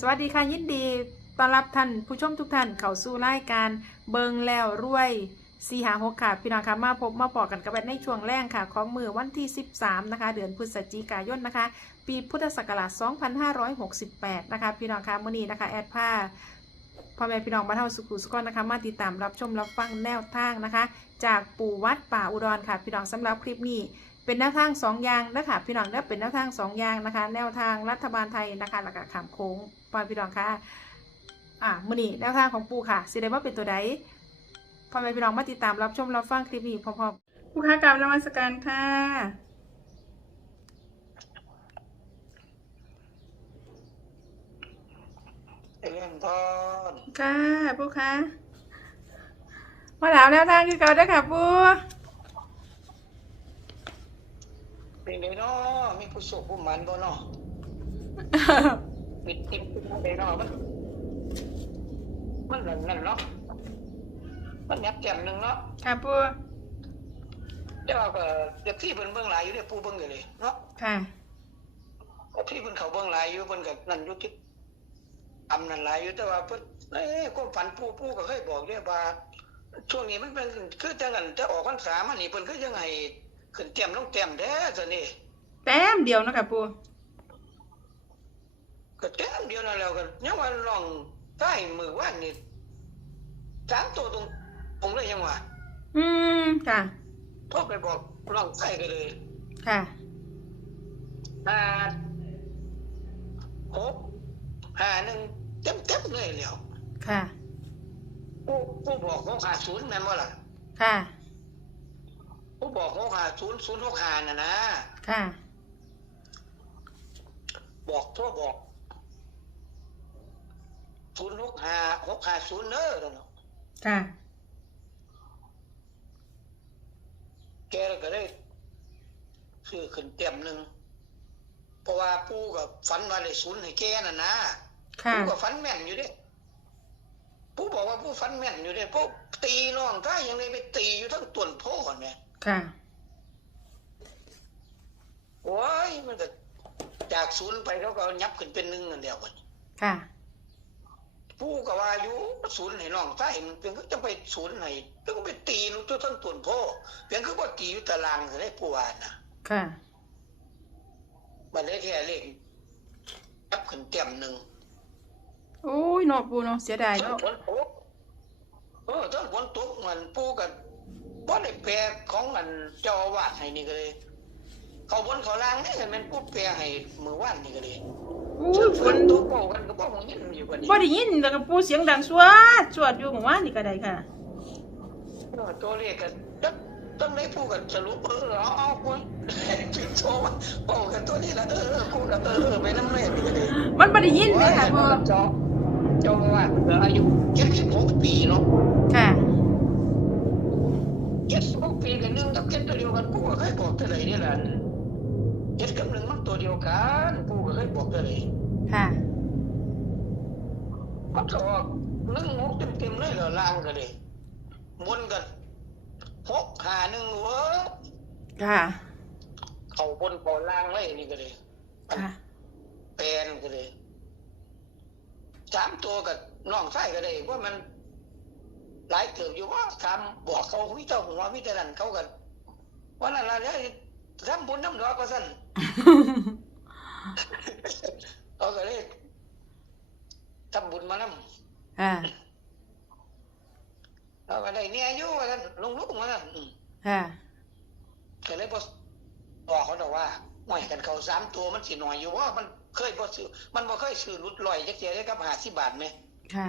สวัสดีค่ะยินดีต้อนรับท่านผู้ชมทุกท่านเข้าสู่รายการเบิงแล้วรวยสีหาหกค่ะพี่น้องคะมาพบมาปอกกันกับในช่วงแรกค่ะ ของมือวันที่ 13 นะคะ เดือนพฤศจิกายนนะคะ ปีพุทธศักราช 2568 นะคะ พี่น้องคะมื่อนี้นะคะ แอดผ้าพ่อแม่พี่น้องบ้านเฮาสุขุสุขนนะคะ มาติดตามรับชมรับฟังแนวทางนะคะ จากปู่วัดป่าอุดรค่ะ พี่น้องสำหรับคลิปนี้ เป็นแนวทางสองอย่างนะคะพี่น้องได้เป็นแนวทางสองอย่างนะคะ แนวทางรัฐบาลไทยนะคะแล้วก็ขามโค้งปอยพี่น้องค่ะอะมือนี้แนวทางของปูค่ะสิได้ว่าเป็นตัวใดพ่อแม่พี่น้องมาติดตามรับชมรับฟังคลิปนี้พร้อมๆผู้ค้ากราบนมัสการค่ะเจริญพรค่ะปูค่ะมาแล้วแนวทางคือเก่าเด้อค่ะปู เป็นไงเนาะมีผู้สุขผู้มันบ่เนาะมีติมผู้ใดเนาะมันมันนั่นนั่นเนาะมันยับแจ่มหนึงเนาะค่ะปูเดี๋ยวก็เดี๋ยวพี่เพิ่นเบิ่งหลายอยู่เด้ผู้เบิ่งอยู่เลยเนาะค่ะก็พี่เพิ่นเขาเบิ่งหลายอยู่เพิ่นก็นั่นอยู่ที่ทำนั่นหลายอยู่แต่ว่าเพิ่นเอ้ยความฝันผู้ผู้ก็เคยบอกเด้ว่าช่วงนี้มันเป็นคือจังนั้นจะออกพรรษามานี่เพิ่นคือยังไง ขึ้นเตรียมลงเตรียมแท้ซะนี่แต้มเดียวเนาะค่ะปูก็แต้มเดียวนั่นแล้วก็ยังว่าลองใต้มือว่านนี่สามตัวตรงผมเลยยังว่าอืมค่ะโทรไปบอกลองใต้กันเลยค่ะห้าหกห้าหนึ่งเต็มเต็มๆเลยแล้วค่ะ ผู้ผู้บอกหกห้าศูนย์แม่นบ่ล่ะค่ะ ผู้บอกหกห้าศูนย์ศูนย์หกห้าน่ะนะ ค่ะ บอกโทั่วบอกศูนย์หกห้าหกห้าศูนย์เนอะเนาะค่ะ แกก็ได้ซื้อขึ้นเต็มหนึ่งเพราะว่าปู่กับฝันว่าได้ศูนย์ให้แกน่ะนะค่ะปู่ก็ฝันแม่นอยู่เด้ปู่บอกว่าปู่ฝันแม่นอยู่เด้ปู่ตีน้องถ้ายังได้ไปตีอยู่ทั้งต้นโพธิ์เนี่ย ค่ะ โอ้ยมันก็จากศูนย์ไปเขาก็ยับขึ้นเป็นหนึ่งนั่นเดียวกันค่ะปู่ก็ว่าอยู่ศูนย์ให้น้องใต้มันเพียงก็จะไปศูนย์ให้เพียงก็ไปตีลูกทั้งต้นโพธิ์เพียงก็บ่ตีอยู่ตารางจะได้ปู่ว่านะค่ะมันได้แค่เลขยับขึ้นเต็มหนึ่งโอ้ยเนาะปูเนาะเสียดายต้นเนาะฝนตกเออต้นฝนตกมันปู่กัน บ่ได้แปลของมันเจ้าอาวาสให้นี่ก็เลย เขาบนเขาล่างนี่กันมันปู่แปลให้มือว่านนี่ก็เลยโอ้ยฝนตกเบากันก็บ่มองเห็นอยู่บัดนี้บ่ได้ยินแต่ก็ปูเสียงดังสวดสวดอยู่หมู่บ้านนี่ก็ได้ค่ะเออตัวเลขกันต้นต้นได้ปู่กันสรุปเออเอาเอาคุณปิดโทรมาบอกกันตัวนี้ละเออเออปู่ก็เออเออไปนำแม่นี่ก็เลยมันบ่ได้ยินเลยค่ะปูเจ้าเจ้าอาวาสอายุ76ปีเนาะค่ะ เจ็ดสิบหกปีกันหนึ่งกับเจ็ดตัวเดียวกันปู่ก็เคยบอกเท่าไหร่นี่แหละเจ็ดกับหนึ่งมันตัวเดียวกันปู่ก็เคยบอกเท่าไหร่ค่ะมันก็ออกหนึ่งหกเต็มๆเลยเหรอล่างกันเลยบนกันหกหาหนึ่งเว้ยค่ะ เขาบนเขาล่างเลยนี่ก็เลยค่ะแปลนก็เลยสามตัวกับน้องไส้ก็เลยว่ามัน หลายเติบอยู่ว่าทำบอกเขาวิเจ้าหัววิจารณ์เขากันว่านั่นละเนี่ยทำบุญน้ำดอกก็สั่นเขาก็เลยทำบุญมานำค่ะเราก็ได้เนี่ยอยู่ว่าท่านลงลุกมาท่านอืมค่ะก็เลยบอกบอกเขาบอกว่าหน่วยกันเขาสามตัวมันสิหน่อยอยู่ว่ามันเคยบ่ซื้อมันบ่เคยซื้อรุดลอยจักเจียได้กับหาสิบาทไหมค่ะ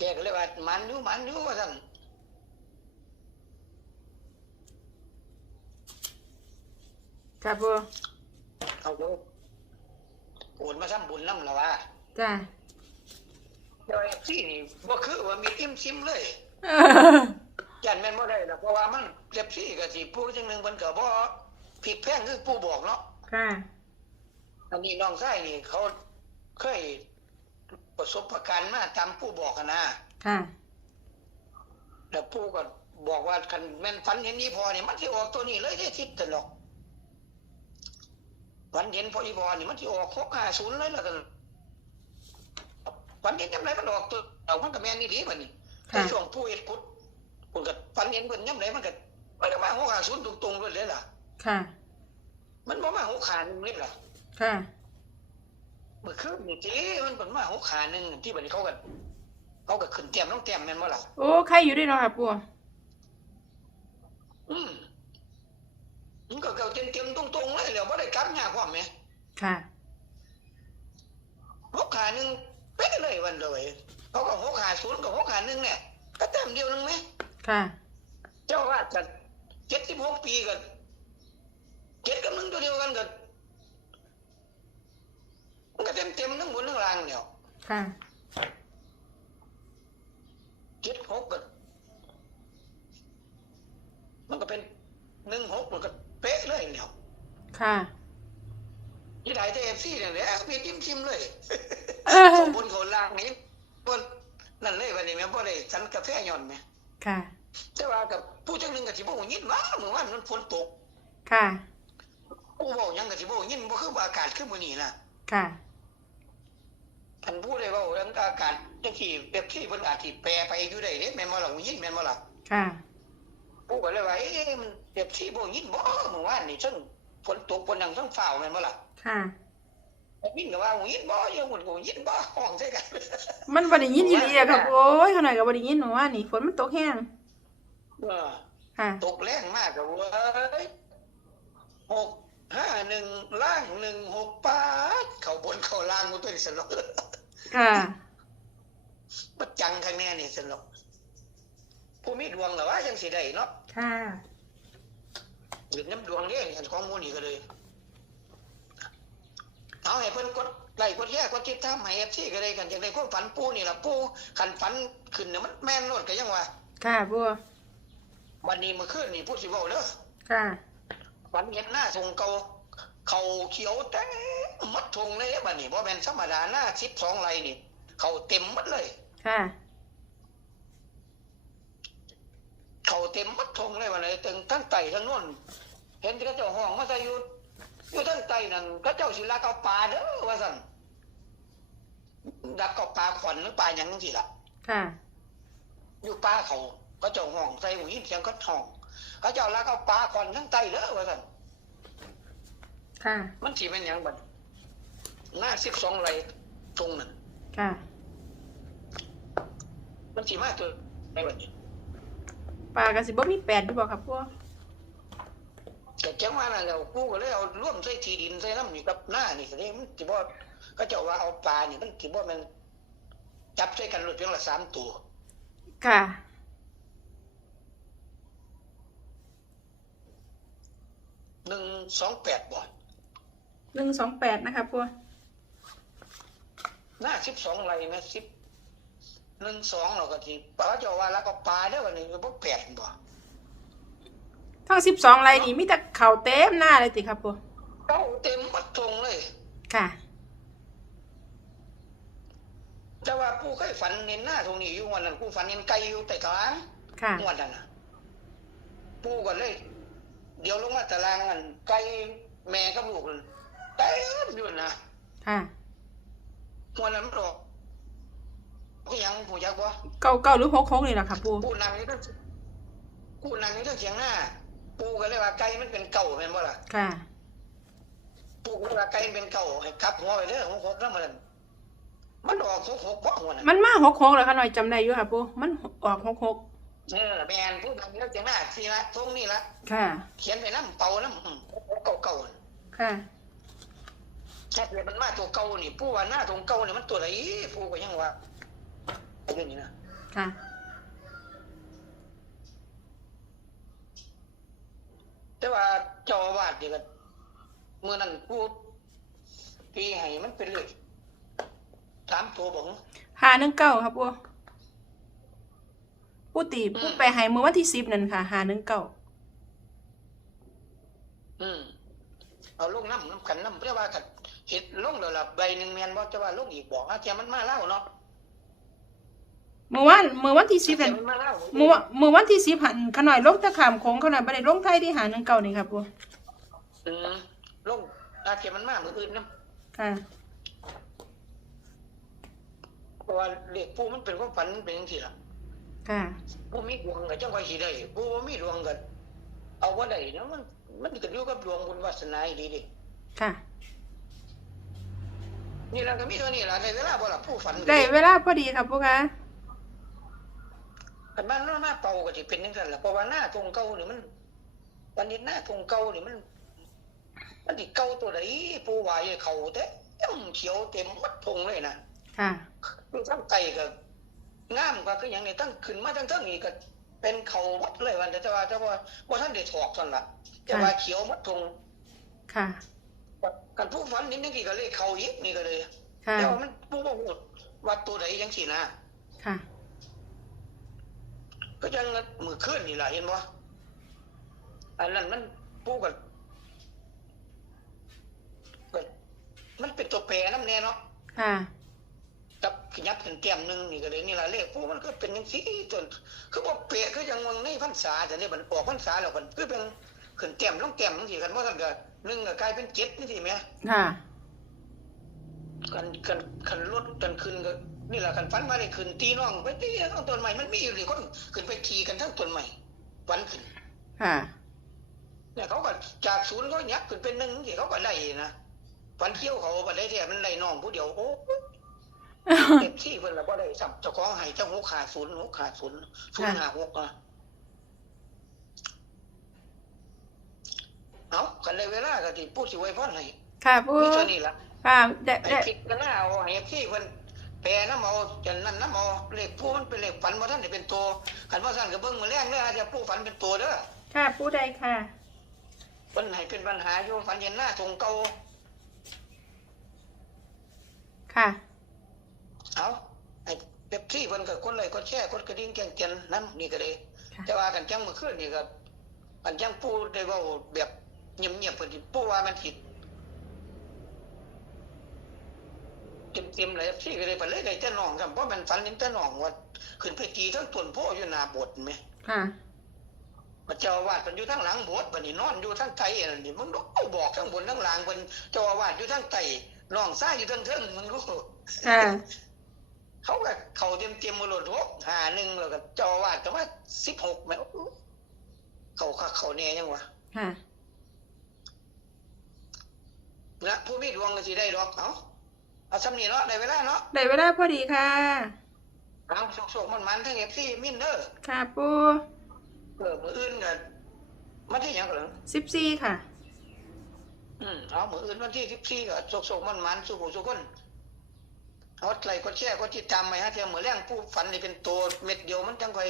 แกก็เลยว่ามันอยู่มันอยู่ว่าท่านค่ะปูเขาก็โอนมาทำบุญน้ำละว่าจ้าเดี๋ยวไอ้ที่นี่บ่คือว่ามีอิ่มซิมเลยเออยันแม่นบ่ได้ล่ะเพราะว่ามันเล็บซี่ก็สิผู้จังหนึงเพิ่นก็บ่ผิดแพงคือผู้บอกเนาะค่ะ อันนี้น้องชายนี่เขาเคย ประสบการณ์มาตามผู้บอกกันนะค่ะแล้วผู้ก็บอกว่าคันแม่นฝันเห็นนี้พอเนี่ยมันสิออกตัวนี้เลยได้ทิศตลอดวันเห็นพออีบอนี่มันที่ออกหกห้าศูนย์เลยล่ะกันวันเห็นจำไรมันออกตัวเอามันกับแม่นนี่ดีมันนี่ในค่ะช่วงผู้เอ็ดกุดคุณกับฟันเห็นเพิ่นย่ำไรมันก็มันก็มาหกห้าศูนย์ตรงๆเลยเลยล่ะ ค่ะ มันบ่มาหกขาหนึ่งนี่ล่ะ ค่ะ เมื่อคืนนี่จีมันเป็นมาหกขาหนึ่งที่บัดนี้เขาก็เขาก็ขึ้นเตรียมต้องเตรียมแม่นบ่ล่ะโอ้ใครอยู่ด้วยเนาะค่ะปูอืมมันก็เก่าเต็มๆตรงๆเลยแล้วบ่ได้กลับยากพร้อมแหมค่ะหกขาหนึ่งเป๊ะเลยวันเลยเขาก็หกขาศูนย์กับหกขาหนึ่งเนี่ยก็แต้มเดียวนึงไหมค่ะเจ้าว่าจะเจ็ดสิบหกปีกันเจ็ดกับหนึ่งตัวเดียวกันกัน มันก็เต็มเต็มๆทั้งบนทั้งล่างเนี่ยค่ะเจ็ดหกกันมันก็เป็นหนึ่งหกมันก็เป๊ะเลยเนี่ยค่ะยี่ได้แต่เอฟซีเนี่ยแหละมีจิ้มชิมๆเลยเออของบนของล่างนี่บนนั่นเลยวันนี้แม่บ่ได้สันกาแฟหย่อนไหมค่ะ แต่ว่ากับผู้จังหนึ่งกับสิบ่หูยินว่าเมื่อวานมันฝนตก ค่ะผู้เว้าหยังกับสิบ่หูยินบ่คือว่าอากาศคือมื้อนี้นะค่ะ อันผู้ใดเว้าเรื่องอากาศจังซี่แบบที่เพิ่นอาจสิแปลไปอยู่ได้เด้แม่นบ่ล่ะหูยินแม่นบ่ล่ะค่ะผู้ก็เลยว่าเอ๊ะมันแบบที่บ่หูยินบ่เมื่อวานนี่ซึ่งฝนตกฝนหยังทั้งฟ้าวแม่นบ่ล่ะค่ะแต่วินก็ว่าหูยินบ่ยังหุ่นก็หูยินบ่ห้องใส่กัน มันบ่ได้ยินอีหลีอะครับโอ้ยขนาดก็บ่ได้ยินหนูว่านี่ฝนมันตกแห้งเออค่ะตกแรงมากกับเว้ยหก ห้าหนึ่งล่างหนึ่งหกปาดเขาบนเขาล่างมันตัวนี้สนุกค่ะมันจังข้างแน่นี่สนุกผู้มีดวงเหรอวะยังสิได้เนาะค่ะหยุดน้ำดวงเนี่ยอันของหมูนี่ก็เลย เอาให้เพิ่นกดไล่กดแย่กดติดตามให้เอฟซีก็ได้กันอย่างไรความฝันปูนี่ล่ะปูขันฝันขึ้นเนี่ยมันแม่นโลดก็ยังว่าค่ะปูวันนี้เมื่อคืนนี่พูดสิเว้าเด้อค่ะ วันเห็นหน้าทงเก่าเขาเขียวเต็มมัดทงเลยบัดนี้บ่แม่นธรรมดาหน้าสิบสองไรนี่ เขาเต็มหมัดเลย ค่ะ เขาเต็มมัดทงเลยวันนี้ตึงทั้งไตทั้งนู่นเห็นที่เขาเจ้าห้องมาใส่อยู่อยู่ทั้งไตนั่นเขาเจ้าสิลักเอาปลาเด้อว่าซั่นดักเอาปลาขวัญหรือปลาหยังสิล่ะ ค่ะ อยู่ปลาเขาเขาเจ้าห้องใส่หูยินเสียงเขาห้อง เขาเจ้าลักเอาปลาขวัญทั้งไตเด้อว่าซั่นค่ะ มันสิเป็นหยังบัดหน้าสิบสองไรทงนั่นค่ะ มันสีมาตัวในบัดนี้ปลากระสิบ่มีแปดอยู่บ่ครับปูแต่จังว่านั่นแหล้วกูก็เลยเอาร่วมใส่ที่ดินใส่น้ำนี่กับหน้านี่สิเด้มันสิบ่ก็เจ้าว่าเอาปลานี่มันสิบ่แมันจับใส่กันรถเพียงละสามตัว ค่ะ หนึ่งสองแปดบ่หนึ่งสองแปดนะครับปูหน้าสิบสองไรนะสิบหนึ่งสองเราก็สิปลาเจ้าว่าแล้วก็ปลาเด้อวันนี้ก็บ่แปดบ่ทั้งสิบสองไรนี่มีแต่เข่าเต็มหน้าเลยติครับปูเก้าเต็มมัดทงเลย ค่ะ แต่ว่าผู้เคยฝันเน้นหน้าตรงนี้อยู่วันนั้นผู้ฝันเน้นไก่อยู่แต่กลางค่ะงวดนั้นน่ะปู่ก็เลย เดี๋ยวลงมาตารางกันไก่แม่กับลูกนั่นเต็มอยู่นะค่ะงวดนั้นมันออกก็ยังผู้ยักบ่เก้าเก้าหรือหกหกนี่แหละครับปูปู่นั่งอยู่ทั้งปู่นั่งอยู่ทั้งเสียงหน้าปู่ก็เลยว่าไก่มันเป็นเก่าแม่นบ่ล่ะค่ะปู่ก็เลยว่าไก่มันเป็นเก่าให้กลับหัวไปเด้อหกหกนำมันมันออกหกหกบ่หัวน่ะมันมาหกหกแล้วค่ะหน่อยจำได้อยู่ค่ะปูมันออกหกหก เออแม่นผู้นั่งอยู่ทั้งเสียงหน้าสิละทรงนี่ละค่ะ เขียนไปนำเป่านำเก่าๆน่ะค่ะถ้าเกิดมันมาตัวเก่านี่ผู้ว่าหน้าตรงเก่านี่มันตัวไหนผู้ก็ยังว่าเอาอย่างนี้นะค่ะแต่ว่าเจ้าอาวาสนี่ก็เมื่อนั้นผู้ปีให้มันเป็นเลยสามตัวบอกหาหนึ่งเก้าครับปู ปูตีปูไปให้เมื่อวันที่สิบนั่นค่ะหาหนึ่งเก้าอืมเอาลงน้ำน้ำกันน้ำเรียกว่ากันเห็ดลงแล้วล่ะใบหนึ่งแมนบอกจะว่าลงอีกบอกอาเทียมันมาเล่าเนาะเมื่อวันเมื่อวันที่สิบเทียนั่นมันมาเล่าเมื่อวันเมื่อวันที่สิบหันขน่อยลงตะขามโค้งขน่อยบ่ได้ลงไทยที่หาหนึ่งเก้านี่ครับปูอืมลงอาเทียมันมากมืออื่นนะค่ะเพราะว่าเด็กปูมันเป็นความฝันมันเป็นอย่างที่ล่ะ ค่ะผู้มีดวงก็จังค่อยสิได้ผู้บ่มีดวงก็เอาว่าได้นะมัน มันก็อยู่กับดวงบุญวาสนาอีหลีเดิค่ะนี่ล่ะก็มีเท่านี้ล่ะในเวลาบ่ล่ะผู้ฝันก็ได้เวลาพอดีค่ะปูคะอันบ้านมันมาเป่าก็สิเป็นจังซั่นล่ะเพราะว่าหน้าตรงเก่านี่มันวันนี้หน้าตรงเก่านี่มัน มันสิเก่าตัวใดผู้ว่าให้เขาเต็มเขียวเต็มหมดทงเลยนะค่ะคือทั้งไตก็ งามก็คืออย่างนี้ตั้งขึ้นมาทั้งเทั้งนี้ก็เป็นเขาหมดเลยวันแต่ว่าแต่ว่าว่าท่านได้ถอกท่านละแต่ว่าเขียวหมดทงค่ะกันผู้ฝันนิดนึงที่ก็เลยเขาอีกนี่ก็เลยค่ะแต่ว่ามันผู้บ่ฮู้ว่าตัวใดจังซี่นะค่ะ ก็ยังมือขึ้นนี่ล่ะเห็นบ่อันนั้นมันผู้ก็ก็มันเป็นตัวแปรนำแน่เนาะค่ะกับข ยับขึ้นเตียมหนึงนี่ก็เลยนี่ล่ะเลขผู้มันก็เป็นจังซี่จน คือบ่เปะคือยังวังในพรรษาแต่นี่มันออกพรรษาแล้วมันคือเป็นขึ้นเตียมลงเตียมจังซี่กันบ่ทันก็หนึ่งก็กลายเป็นเจ็ดจังซี่แหมค่ะกันกันคันรถกันขึ้นก็นี่แหละกันฝันว่าได้ขึ้นตีน้องไปตีน้องต้นใหม่มันมีอยู่นี่คนขึ้นไปขี่กันทั้งต้นใหม่ฝันขึ้นค่ะเนี่ยเขาก็จากศูนย์เขายักขึ้นเป็นหนึ่งที่เขาก็ได้นะฝันเที่ยวเขาบ่ได้แท้มันได้น้องผู้เดียวโอ้ เต็มที่เพิ่นละบ่ได้สับเจ้าของให้เจ้าหกขาศูนย์หกขาศูนย์ศูนย์ห้าหกอะเอากันเลยเวลาก็สิพูดสิไว้พรให้ค่ะปูมีเท่านี้ล่ะค่ะได้ไอ้ได้ผิดกันหน้าเอาให้ที่เพิ่นแปรน้ำเอาจันนั่นน้ำเอาเลขผู้มันเป็นเลขฝันว่าท่านได้เป็นตัวคันว่าท่านก็เบิ่งมื้อแรงเด้ออาจจะผู้ฝันเป็นตัวเด้อค่ะปูได้ค่ะเพิ่นให้เป็นปัญหาอยู่ฝันเย็นหน้าทรงเก่าค่ะ เอาไอ้เป๊ปซี่เพิ่นก็คนเลยก็แช่คนกระดิ่งแกงเตียนนำนี่ก็เลยค่ะแต่ว่ากันจังมื้อคืนนี่ก็กันจังผู้ได้เว้าแบบเงียบๆเพิ่นสิผู้ว่ามันผิดเต็มๆเลยพี่ก็เลยไปเลยได้แต่น้องครับเพราะมันฝันเห็นแต่น้องว่าขึ้นไปตีทั้งต้นโพอยู่หน้าโบสถ์แม่ค่ะพระเจ้าอาวาดมันอยู่ทั้งหลังโบสถ์บัดนี้นอนอยู่ทั้งไตอันนี้มึงรู้บอกทั้งบนทั้งล่างเพิ่นเจ้าอาวาสอยู่ทั้งไตน้องซ้ายอยู่ทั้งเทิงมึงรู้ค่ะ เขาก็เข้าเต็มๆมาโลดหกหาหนึ่งแล้วก็เจ้าอาวาสก็ว่า16แม่เขาคักเขาแน่ยังวะค่ะนะผู้มีดวงก็สิได้ดอกเอ้าเอาสำนีเนาะได้เวลาเนาะได้เวลาพอดีค่ะเอาโชคๆมันๆทั้ง FC มินเด้อค่ะปูเออมื้ออื่นก็มันที่หยังก็เหรอสิบสี่ค่ะ อืมเอามื้ออื่นวันที่14ก็โชคๆมันๆสู้ผู้สู้คน เอาไลค์กดแชร์กดติดตามไปฮะเทียมเหมือนแรงผู้ฝันนี่เป็นตัวเม็ดเดียวมันจังค่อย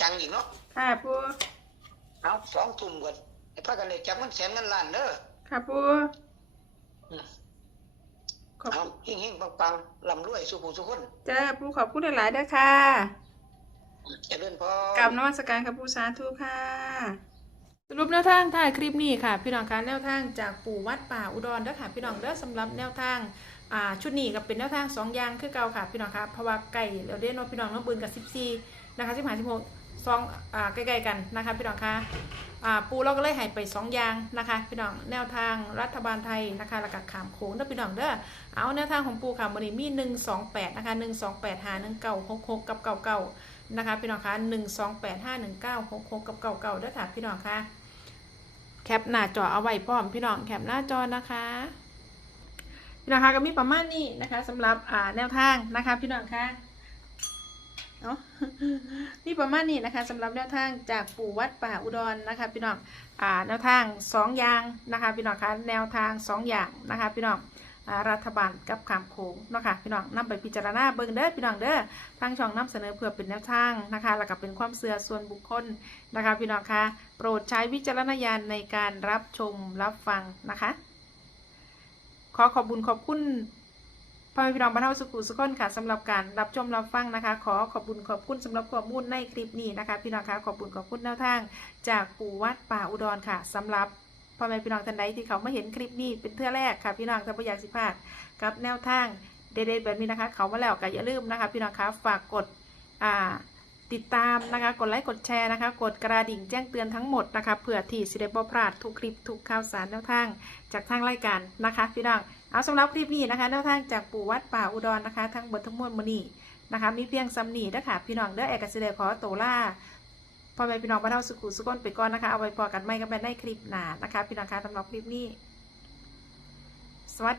จังๆอีกเนาะค่ะปูเอาสองทุ่มก่อนไอ้พากันเลยจับเงินแสนเงินล้านเด้อค่ะปูอืมขอบเอาเฮงๆปังๆลำรวยสู่ผู้สุคนจ้าปูขอบคุณหลายๆด้วยค่ะเจะเดินพอกราบนมัสการค่ะปูสาธุค่ะสรุปแนวทางถ่ายคลิปนี้ค่ะ พี่น้องคะแนวทางจากปู่วัดป่าอุดรเด้อค่ะพี่น้องเด้อสำหรับแนวทาง อ่าชุดนี้ก็เป็นแนวทางสองอย่างคือเก่าค่ะพี่น้องคะเพราะว่าไก่เราได้นอนพี่น้องน้องปืนกับสิบสี่นะคะสิบห้าสิบหกสองอ่าใกล้ๆกันนะคะพี่น้องคะอ่าปูเราก็เลยให้ไปสองอย่างนะคะพี่น้องแนวทางรัฐบาลไทยนะคะแล้วก็ขามโค้งเด้อพี่น้องเด้อเอาแนวทางของปูค่ะวันมีหนึ่งสองแปดนะคะหนึ่งสองแปดหาหนึ่งเก้าหกหกกับเก้าเก้านะคะพี่น้องคะหนึ่งสองแปดห้าหนึ่งเก้าหกหกกับเก่าเก่าด้วยค่ะพี่น้องคะแคปหน้าจอเอาไว้พร้อมพี่น้องแคปหน้าจอนะคะ พี่น้องคะก็มีประมาณนี้นะคะสำหรับอ่าแนวทางนะคะ พี่น้องคะเนาะมีประมาณนี้นะคะสำหรับแนวทางจากปู่วัดป่าอุดรนะคะ พี่น้องอ่าแนวทางสองอย่างนะคะ พี่น้องคะแนวทางสองอย่างนะคะ พี่น้องรัฐบาลกับขามโขงเนาะค่ะพี่น้องนำไปพิจารณาเบิ่งเด้อพี่น้องเด้อทางช่องนำเสนอเพื่อเป็นแนวทางนะคะแล้วก็เป็นความเสื่อส่วนบุคคลนะคะ พี่น้องคะโปรดใช้วิจารณญาณในการรับชมรับฟังนะคะ ขอขอบบุญขอบคุณพ่อแม่พี่น้องบรรเทาสุขุสุขคนค่ะสำหรับการรับชมรับฟังนะคะ ขอขอบบุญขอบคุณสำหรับข้อมูลในคลิปนี้นะคะ พี่น้องคะขอบบุญขอบคุณแนวทาง จากปู่วัดป่าอุดรค่ะสำหรับพ่อแม่พี่น้องท่านใดที่เขามาเห็นคลิปนี้เป็นเทื่อแรกค่ะพี่น้องท่านผู้อยากสิพลาดกับแนวทางเด็ดๆแบบนี้นะคะ เขามาแล้วก็อย่าลืมนะคะ พี่น้องคะฝากกดอ่า ติดตามนะคะ กดไลค์กดแชร์นะคะ กดกระดิ่งแจ้งเตือนทั้งหมดนะคะเพื่อที่สิได้บ่พลาดทุกคลิปทุกข่าวสารแนวทาง จากทางรายการนะคะ พี่น้องเอาสำหรับคลิปนี้นะคะแนวทางจากปู่วัดป่าอุดรนะคะ ทั้งบททั้งมวลมอนีนะคะมีเพียงซ้ำนีนะคะพี่น้องเด้อเอกสิเดขอโตล่าพ่อแม่พี่น้องบ้านเฮาสุขุสุขนไปก่อนนะคะเอาไว้พอกันไม่กันไปในคลิปหน้านะคะ พี่น้องคะสำหรับคลิปนี้ สวัสดี